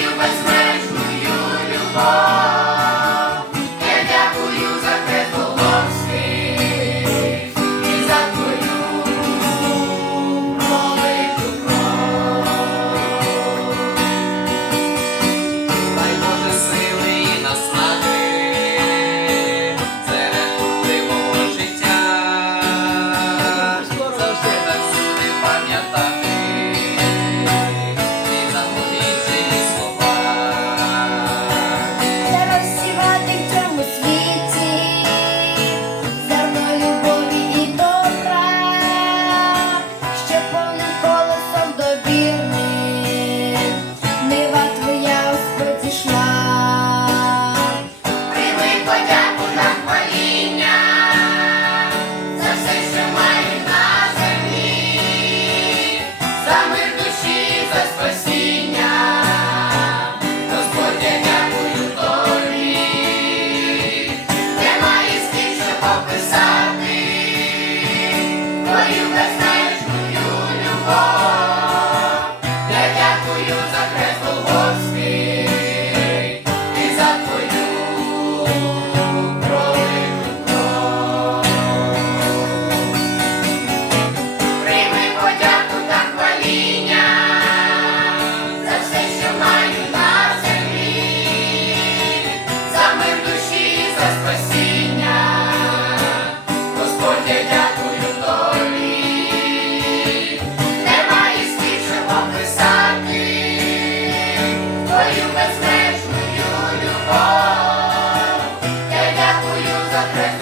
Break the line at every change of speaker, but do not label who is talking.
you. must Jesus, твою безмежну любов. Я дякую за хрест